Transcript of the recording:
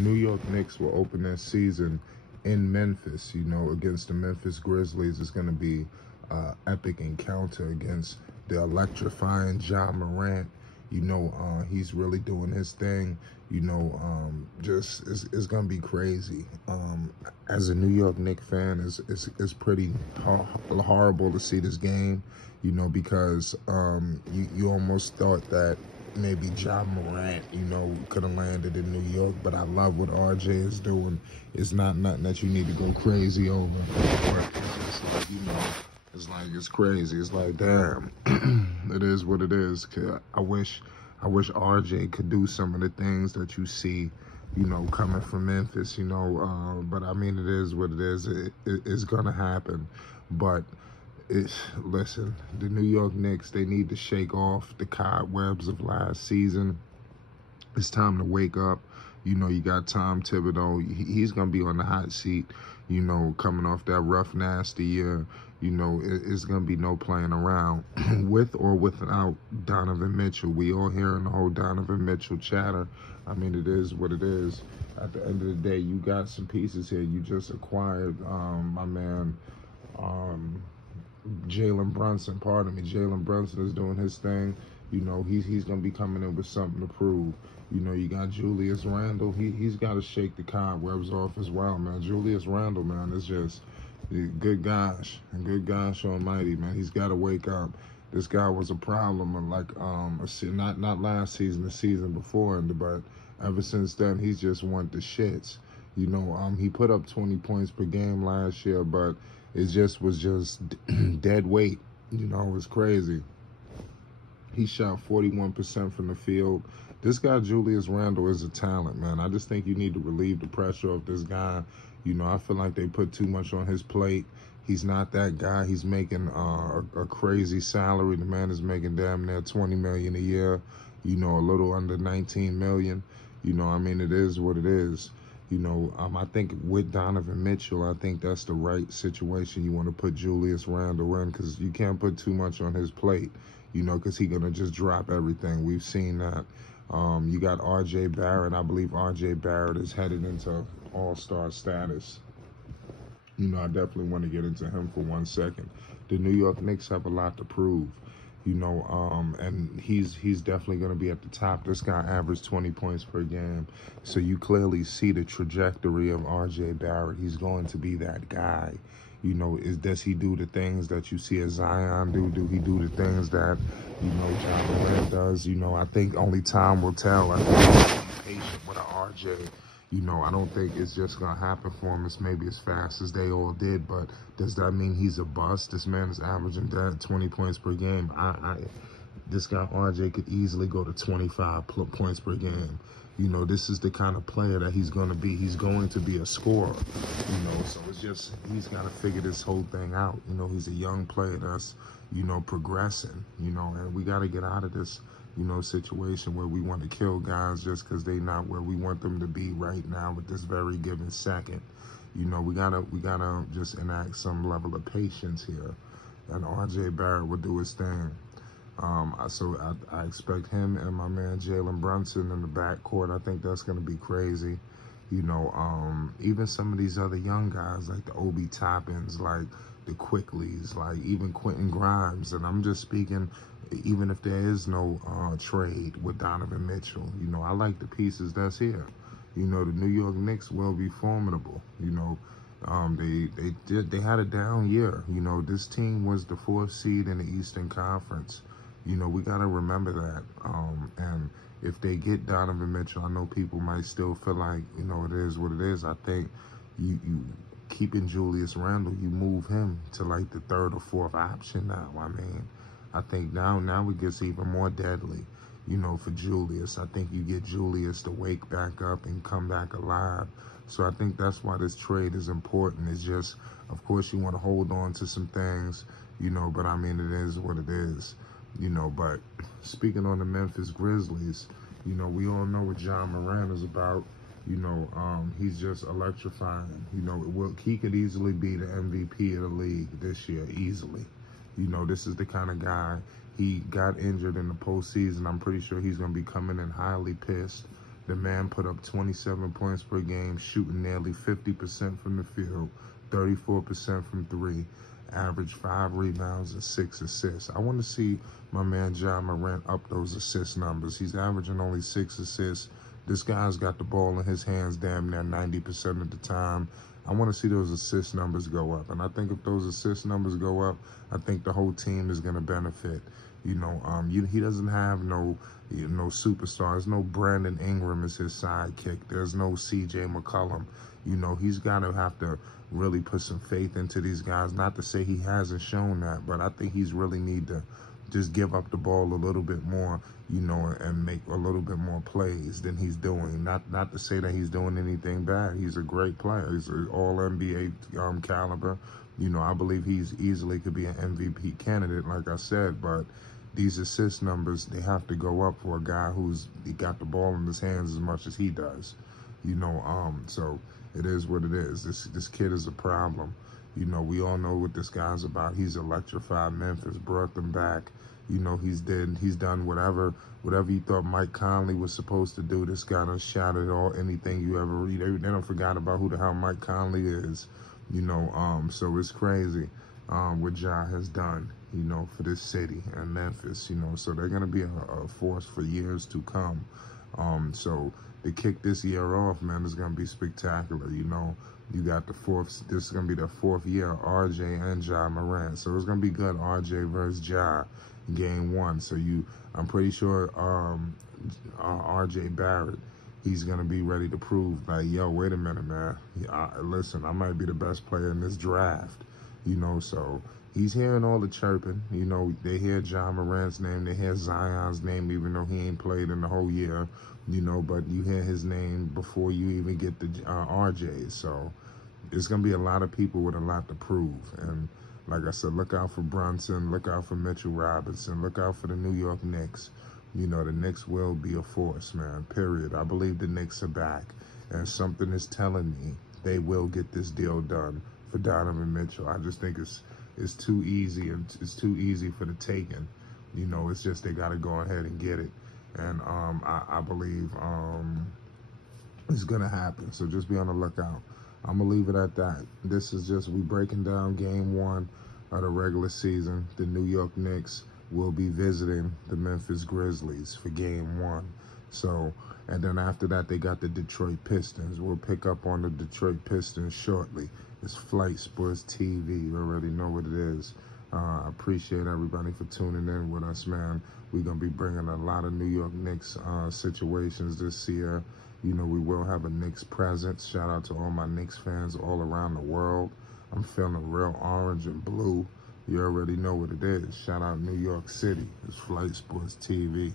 New York Knicks will open their season in Memphis, against the Memphis Grizzlies. It's going to be an epic encounter against the electrifying Morant. He's really doing his thing. Just it's going to be crazy. As a New York Knicks fan, it's pretty horrible to see this game, because you almost thought that maybe Morant, could have landed in New York, but I love what RJ is doing. It's not nothing that you need to go crazy over. It's like, it's crazy. It's like, damn, it is what it is. I wish RJ could do some of the things that you see, coming from Memphis, but I mean, it is what it is. It's gonna happen, but listen, the New York Knicks, they need to shake off the cobwebs of last season. It's time to wake up. You got Tom Thibodeau. He's going to be on the hot seat, coming off that rough, nasty year. It's going to be no playing around with or without Donovan Mitchell. We all hearing the whole Donovan Mitchell chatter. I mean, it is what it is. At the end of the day, you got some pieces here. You just acquired my man, Jalen Brunson. Jalen Brunson is doing his thing. He's going to be coming in with something to prove. You got Julius Randle. He's got to shake the cobwebs off as well, man. Julius Randle, man, is just good gosh almighty, man. He's got to wake up. This guy was a problem, not last season, the season before, but ever since then, he's just went the shits. He put up 20 points per game last year, but it was just dead weight. It was crazy. He shot 41% from the field. This guy, Julius Randle, is a talent, man. I just think you need to relieve the pressure of this guy. I feel like they put too much on his plate. He's not that guy. He's making a crazy salary. The man is making damn near $20 million a year, a little under $19 million. I mean, it is what it is. I think with Donovan Mitchell, I think that's the right situation. You want to put Julius Randle in because you can't put too much on his plate, because he's going to just drop everything. We've seen that. You got R.J. Barrett. I believe R.J. Barrett is headed into all-star status. I definitely want to get into him for 1 second. The New York Knicks have a lot to prove. And he's definitely going to be at the top. This guy averaged 20 points per game. So you clearly see the trajectory of R.J. Barrett. He's going to be that guy. Does he do the things that you see as Zion do? Do he do the things that, John Morant does? I think only time will tell. I think be patient with an R.J. I don't think it's just going to happen for him maybe as fast as they all did, but does that mean he's a bust? This man is averaging 20 points per game. This guy, RJ, could easily go to 25 points per game. This is the kind of player that he's going to be. He's going to be a scorer, so it's just, he's got to figure this whole thing out. He's a young player that's, progressing, and we got to get out of this, situation where we want to kill guys just because they're not where we want them to be right now at this very given second. We gotta just enact some level of patience here, and RJ Barrett will do his thing. So I expect him and my man Jalen Brunson in the backcourt. I think that's gonna be crazy. Even some of these other young guys like the Obi Toppins, like the Quickleys, like even Quentin Grimes, and I'm just speaking. Even if there is no trade with Donovan Mitchell, I like the pieces that's here. The New York Knicks will be formidable. They had a down year. This team was the 4th seed in the Eastern Conference. We got to remember that. And if they get Donovan Mitchell, I know people might still feel like, it is what it is. I think you keeping Julius Randle, you move him to like the 3rd or 4th option now. I mean, I think now it gets even more deadly, for Julius. I think you get Julius to wake back up and come back alive. So I think that's why this trade is important. It's just, of course, you want to hold on to some things, but I mean, it is what it is, But speaking on the Memphis Grizzlies, we all know what Morant is about. He's just electrifying. He could easily be the MVP of the league this year, easily. This is the kind of guy, he got injured in the postseason. I'm pretty sure he's going to be coming in highly pissed The man put up 27 points per game, shooting nearly 50% from the field, 34% from three, averaged 5 rebounds and 6 assists. I want to see my man Ja Morant up those assist numbers. He's averaging only 6 assists. This guy's got the ball in his hands damn near 90% of the time. I want to see those assist numbers go up. And I think if those assist numbers go up, I think the whole team is going to benefit. You know, he doesn't have no superstars. No Brandon Ingram is his sidekick. There's no C.J. McCollum. You know, he's got to have to really put some faith into these guys. Not to say he hasn't shown that, but I think he's really need to just give up the ball a little bit more, you know, and make a little bit more plays than he's doing. Not to say that he's doing anything bad. He's a great player. He's an all-NBA caliber. You know, I believe he's easily could be an MVP candidate, like I said, but these assist numbers, they have to go up for a guy he got the ball in his hands as much as he does. You know, so it is what it is. This kid is a problem. You know, we all know what this guy's about. He's electrified Memphis, brought them back. You know, he's done whatever you thought Mike Conley was supposed to do. This guy done shattered anything you ever read. They don't forgot about who the hell Mike Conley is. You know, so it's crazy what Ja has done, you know, for this city and Memphis, you know. So they're going to be a force for years to come. So to kick this year off, man, is going to be spectacular, you know. You got this is going to be the 4th year, RJ and Ja Morant. So it's going to be good, RJ versus Ja, game 1. So I'm pretty sure RJ Barrett, he's going to be ready to prove, like, yo, wait a minute, man. Listen, I might be the best player in this draft, you know. So he's hearing all the chirping. You know, they hear Ja Morant's name. They hear Zion's name, even though he ain't played in the whole year, you know. But you hear his name before you even get the RJ. So it's going to be a lot of people with a lot to prove. And like I said, look out for Brunson. Look out for Mitchell Robinson. Look out for the New York Knicks. You know, the Knicks will be a force, man, period. I believe the Knicks are back. And something is telling me they will get this deal done for Donovan Mitchell. I just think it's too easy, and it's too easy for the taking. You know, it's just they got to go ahead and get it. And I believe it's going to happen. So just be on the lookout. I'm going to leave it at that. This is just, we breaking down game 1 of the regular season. The New York Knicks will be visiting the Memphis Grizzlies for game 1. So, and then after that, they got the Detroit Pistons. We'll pick up on the Detroit Pistons shortly. It's Flight Sports TV. You already know what it is. I appreciate everybody for tuning in with us, man. We're going to be bringing a lot of New York Knicks situations this year. You know, we will have a Knicks presence. Shout out to all my Knicks fans all around the world. I'm feeling real orange and blue. You already know what it is. Shout out New York City. It's Flight Sports TV.